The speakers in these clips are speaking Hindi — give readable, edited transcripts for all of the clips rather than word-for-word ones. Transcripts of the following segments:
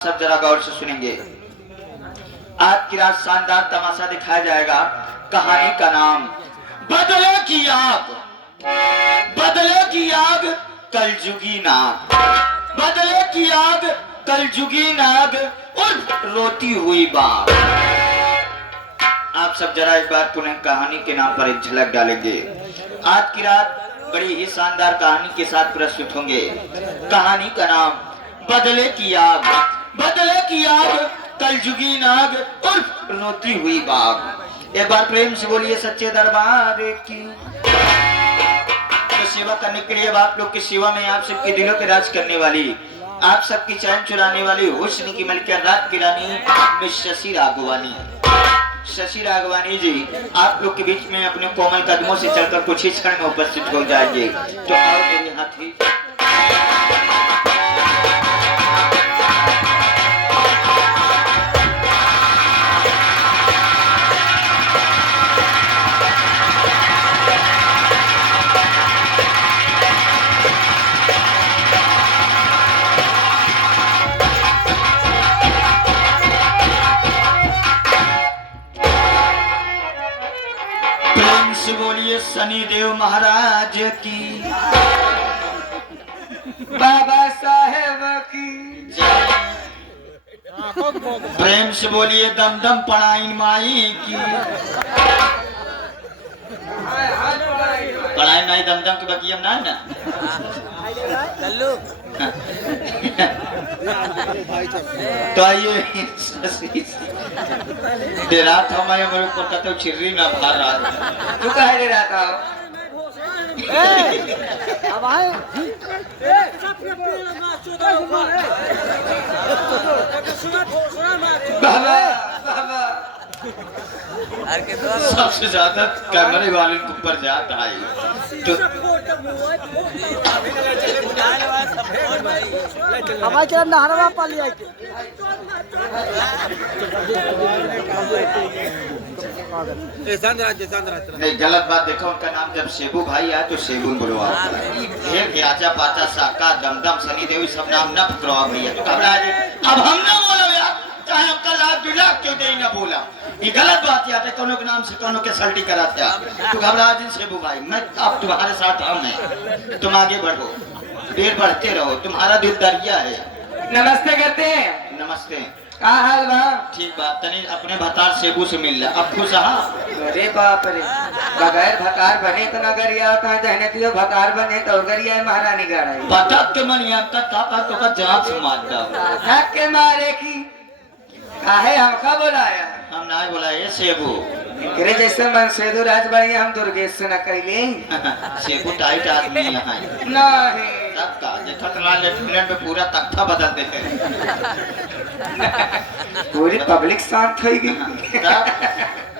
सब जरा गौर से सुनेंगे। आज की रात शानदार तमाशा दिखाया जाएगा। कहानी का नाम बदले की आग। बदले की आग कलजुगी नाग। बदले की आग कलजुगी नाग उर्फ रोती हुई बाग। आप सब जरा इस बार पुनः कहानी के नाम पर एक झलक डालेंगे। आज की रात बड़ी ही शानदार कहानी के साथ प्रस्तुत होंगे। कहानी का नाम बदले की आग। बदले की आग कलजुगी नाग उर्फ रोती हुई बाग। एक बार प्रेम से बोलिए सच्चे दरबार की। तो सेवा करने के लिए आप लोग की सेवा में आप सबके दिलों पे राज करने वाली, आप सबकी चैन चुराने वाली हुस्न की मलकिया, रात की रानी मिस शशि राघवानी। शशि राघवानी जी आप लोग के बीच में अपने कोमल कदमों से चलकर कुछ ही क्षण में उपस्थित हो जाएंगे। तो आओ मेरे हाथी। बोलिए शनिदेव महाराज की, बाबा साहेब की। प्रेम से बोलिए दमदम पढ़ाई माई की। पढ़ाई माई दमदम के बाकी हम ना तो आइए डेरा था मैं मेरे को कहते चिर्री ना बाहर रहा। तू कहाँ डेरा था? अब आए बाबा बाबा सबसे ज्यादा कैमरे वाले के ऊपर जाता है। तो हमारे चला नहरवा पा लिया नहीं गलत बात। देखो उनका नाम जब सेबू भाई आया तो सेबू बोलो। आचा पाचा साका दमदम शनि देवी सब नाम न पकड़ो भैया। तो घबरा अब हम ना बोलो यार, चाहे हम कल लाख 2 लाख क्यों दे ना बोला। ये गलत बात है। कोनो के नाम से कोनो के सल्टी कराते हैं। तो घबरा दिन सेबू भाई, मैं अब तुम्हारे साथ हम हैं। तुम आगे बढ़ो, देर बढ़ते रहो, तुम्हारा दिल दरिया है। नमस्ते करते हैं। नमस्ते। का हाल बा? ठीक बात तनी अपने भतार सेबू से मिल रहा। अब खुश हाँ। अरे बाप रे, बगैर भकार बने तो नगरिया होता है, जहने तो भकार बने तो गरिया है महारानी गाड़ा। पटक के मन यहाँ तक तो का जांच से मार दो। थक के मारे की काहे हमका बुलाया? हम ना बुलाए सेबू। तेरे जैसे मन सेदू राज भाई हम दुर्गेश से न कैले। सेबू टाइट आदमी यहाँ नहीं तब का देखत लाल मिनट में पूरा तख्ता बदल देते पूरी पब्लिक शांत हो गई।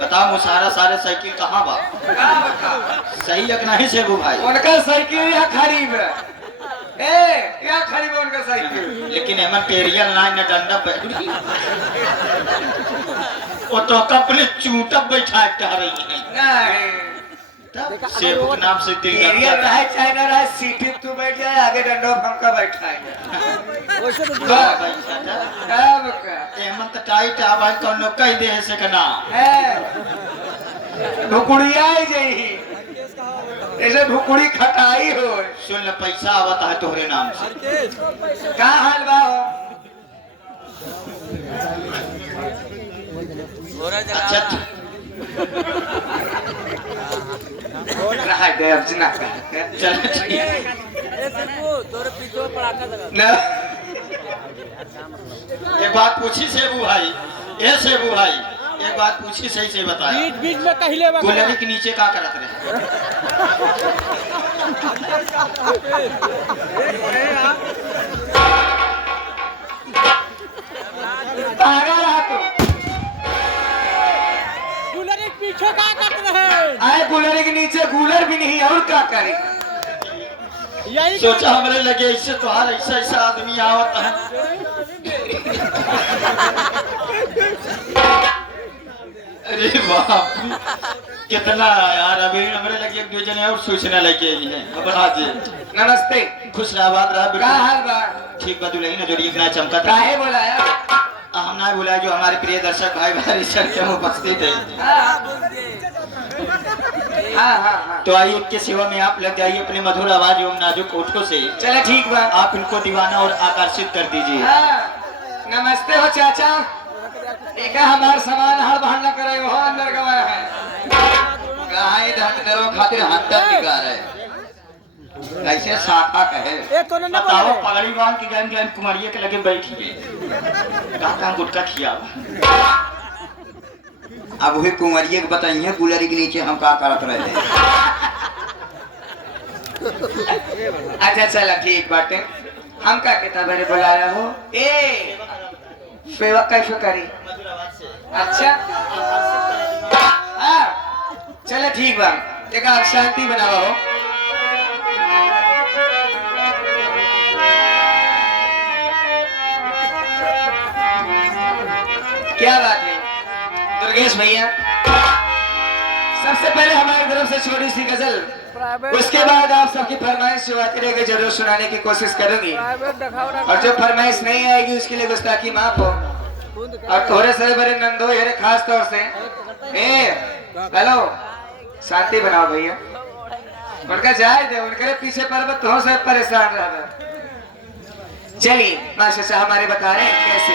बताओ मुसारा सारे साइकिल कहाँ बा? सही लग नहीं सेबू भाई? उनका साइकिल यहाँ खरीब है। क्या खरीब है उनका साइकिल? लेकिन एमन टेरियल लाइन न डंडा पे वो तो अपने चूटा बैठा रही है। नहीं सेबू के नाम से दिल एरिया रहे चाहे ना रहे, सीटी तू बैठ जाए आगे डंडो हमका बैठा है। वैसे तो अब का एमन तो टाइट आ भाई कोनो कह दे से का नाम है भुकुड़िया ही जही ऐसे भुकुड़ी खटाई हो। सुन ले पैसा आवता है तोहरे नाम से। का हाल बा हो? अच्छा रहा दे अब जना चल ठीक ना। एक बात पूछी सेबू भाई, ए सेबू भाई एक बात पूछी सही से बताया। बीच बीच में कहले गुलरी के नीचे का करत रहे? पागल है तू। गुलर के पीछे का करते रहे? आए गुलरी के नीचे गुलर भी नहीं और क्या करे? यही सोचा हमरे लगे इससे तुम्हारा ऐसा ऐसा आदमी आवता है। अरे बाप कितना यार, अभी हमरे लगे एक 2 जने और सूचना लेके आई है। नमस्ते। खुश रहा, बात रहा का हाल बा? ठीक बा दुल्हन जो इतना चमकत है काहे बुलाया? हम ना बुलाए जो हमारे प्रिय दर्शक भाई भाई संख्या में उपस्थित है। हाँ। तो आइए इनके सेवा में आप लग जाइए अपने मधुर आवाज एवं नाजुक ओठों से। चले ठीक बा। आप इनको दीवाना और आकर्षित कर दीजिए। हाँ, नमस्ते हो चाचा। एक हमार सामान हर बहान न करे वो अंदर गवाया है। कहाँ इधर करो खातिर हंतर निकाल है कैसे साखा कहे ए कोनो ना बताओ बोले पगड़ी बांध के गन गन कुमारिया के लगे बैठिए कहाँ गुटका खिया अब वही कुंवरिये के बताइए गुलरी के नीचे हम का करत रहे अच्छा चला ठीक बाटे। हम का कहता बड़े बुलाया हो ए सेवा कैसे करी? अच्छा हाँ चले ठीक बा। एक शांति बनावा हो। क्या बात है दुर्गेश भैया? सबसे पहले हमारी तरफ से छोटी सी गजल, उसके बाद आप सबकी फरमाइश जो आती रहेगी जरूर सुनाने की कोशिश करूंगी। और जो फरमाइश नहीं आएगी उसके लिए गुस्ताखी माफ हो। और थोड़े से बड़े नंदो यारे खास तौर से हेलो शांति बनाओ भैया। उनका जाए दे उनके पीछे पर्वत हो सब परेशान रहा। चलिए मास्टर हमारे बता रहे हैं कैसे।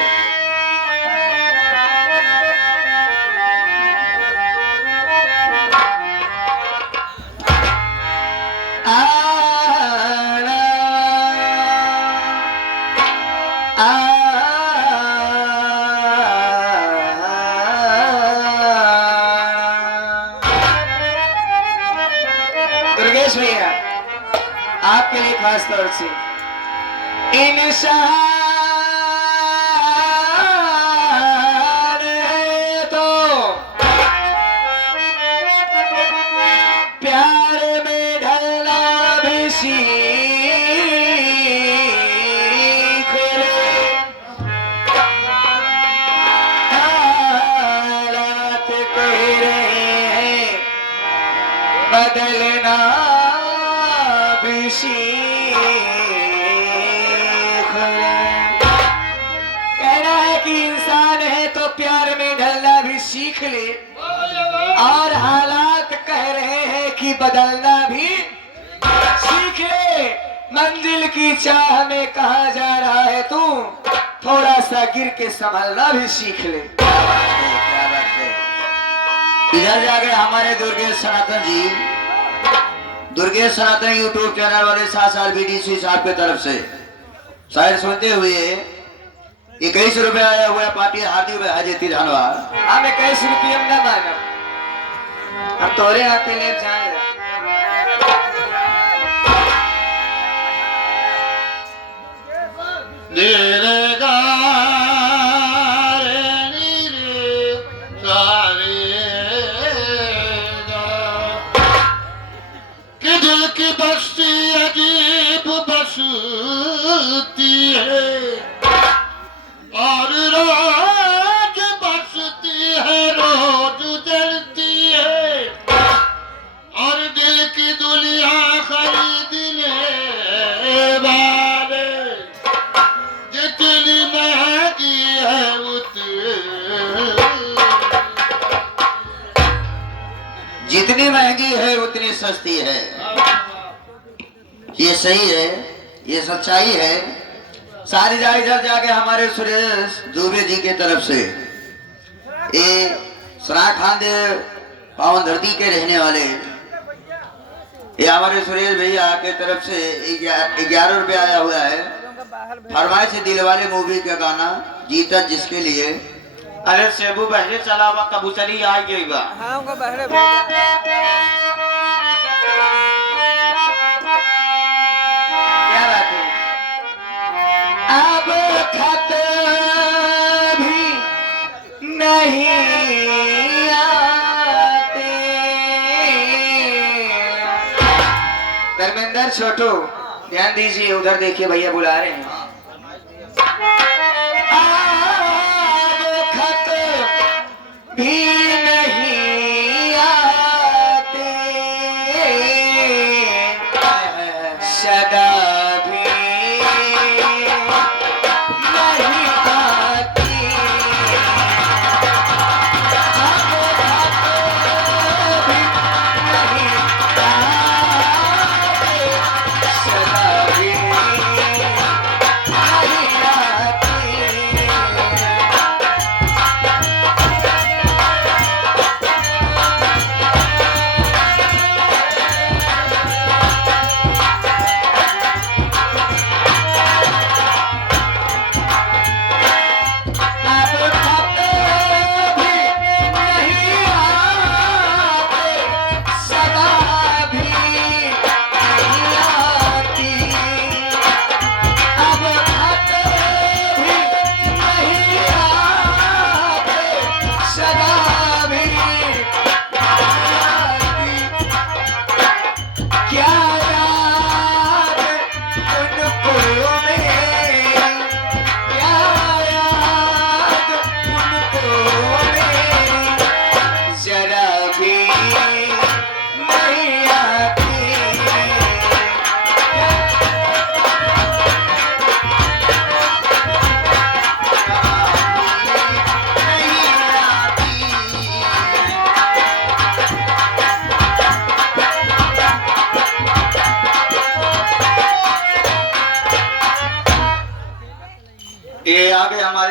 दुर्गेश भैया आपके लिए खास तौर से इंसान है तो प्यार में ढलना भी सीख ले। हालात कह रहे हैं बदलना भी सीख ले। कहना है कि इंसान है तो प्यार में ढलना भी सीख ले और हालात कह रहे हैं कि बदलना भी सीख ले। मंजिल की चाह में कहा जा रहा है तू थोड़ा सा गिर के संभलना भी सीख ले। क्या बात है इधर जाके हमारे दुर्गेश सनातन जी दुर्गेश सनातन यूट्यूब चैनल वाले 7 साल बीडीसी साहब की तरफ से शायद सुनते हुए 21 रुपए आया हुआ है पार्टी हार्दिक हाजिर धन्यवाद। हम 21 रुपये में ना मांगा हम तोरे आते ले जाए। कि दिल की बस्ती अजीब बसती है और रोज बसती है रोज जलती है और दिल की दुनिया खरीदने वाले जितनी महंगी है जितनी महंगी है उतनी सस्ती है। ये सही है ये सच्चाई है। सारी इधर जाके हमारे सुरेश दुबे जी के तरफ से ये सराखांद पावन धरती के रहने वाले ये हमारे सुरेश भैया के तरफ से 11 रुपये आया हुआ है। फरमाइश है दिलवाले मूवी का गाना जीता जिसके लिए। अरे सेबू बहरे चला हुआ कबूतरी आ गई बा। हां उनका बहरे क्या बात है? अब खत भी नहीं आते। धर्मेंद्र छोटू ध्यान दीजिए उधर देखिए भैया बुला रहे हैं। अब खत भी नहीं आते सदा भी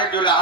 हमारे दुल्हा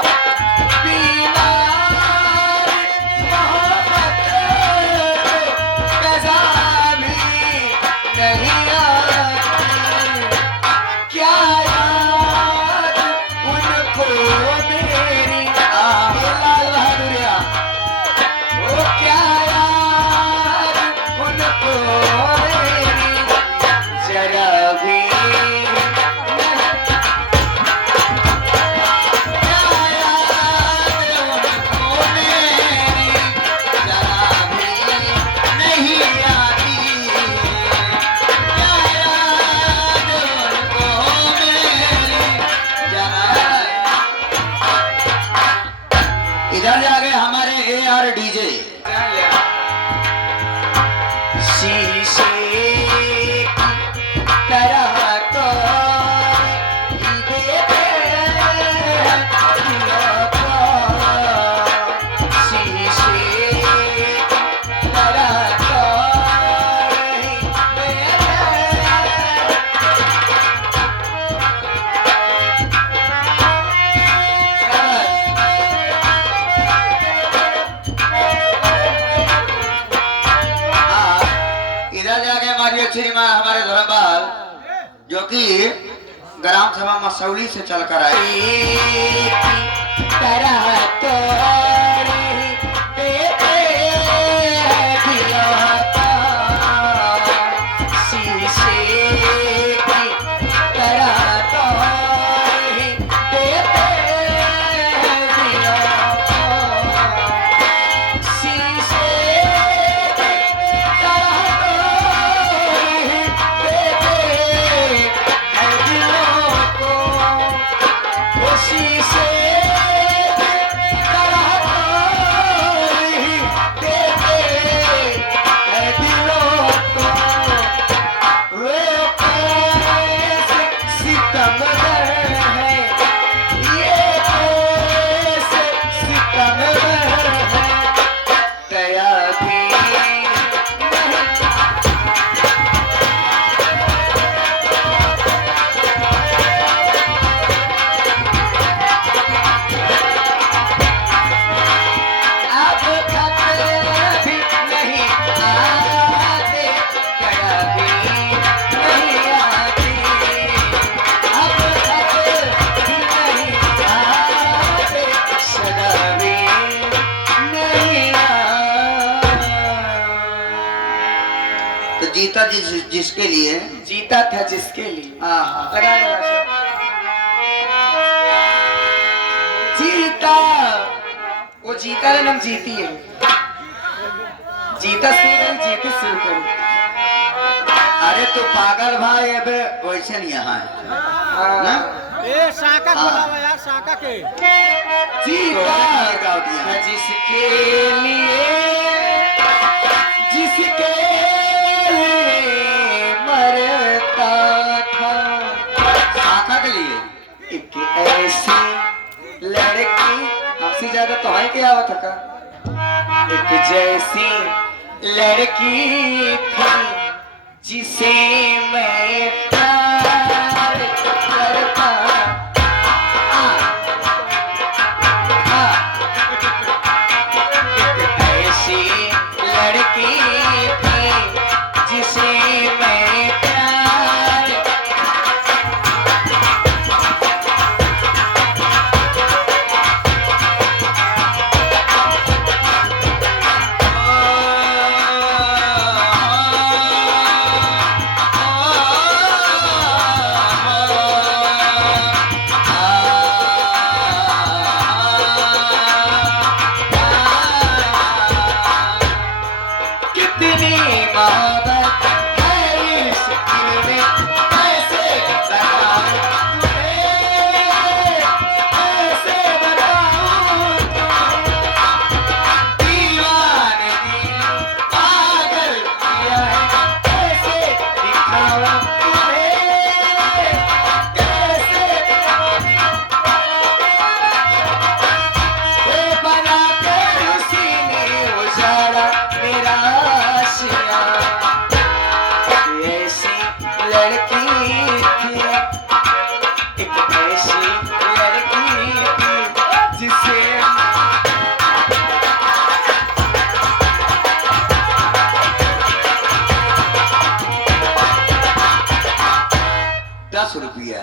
इधर जाके हमारे AR DJ शीशे की तरह तो ही देते हैं दिलों को। शीशे की तरह तो ही देते इधर जाके हमारी अच्छी माँ हमारे धर्मपाल जो कि ग्राम सभा मसौली से चलकर आए तरह तो देते हैं दिलों को। शीशे की तरह तो देते हैं दिलों को। शीशे की तरह तो देते हैं दिलों को। वो शीशे की तरह तो देते हैं दिलों को। वे कैसे सितमगर है, ये कैसे सितमगर है, दया भी नहीं। अब तक भी नहीं आते, दया भी नहीं आती। अब तक भी नहीं आते, सदा भी नहीं आते। तो जीता जिसके लिए जीता था जिसके लिए आहा। जीता वो जीता है, हम जीती है। जीता शुरू करो, जीती शुरू करो। अरे तो पागल भाई अब वैसे नहीं यहाँ है ना? ए साका बुलावा यार साका के जीता गाँव दिया था जिसके लिए, जिसके लिए मरता था। शाखा के लिए एक ऐसी लड़की हमसे ज्यादा तो है क्या आवत का। एक जैसी लड़की थी जिसे मैं प्यार करता। एक ऐसी लड़की थी जिसे मैं प्यार कितनी मोहब्बत है इस दिल में, कैसे बताऊं तुम्हें, कैसे बताऊं तुम्हें। दीवाने दिल पागल किया है, कैसे दिखाऊं तुम्हें, कैसे ये बना कर उसी ने उजाड़ा मेरा आशिया। ऐसी लड़की थी, एक ऐसी लड़की थी रुपया।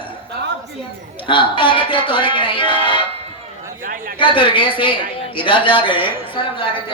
हाँ लागत है तोहरे के नहीं का दुर्गे से इधर जा गए शर्म लागत है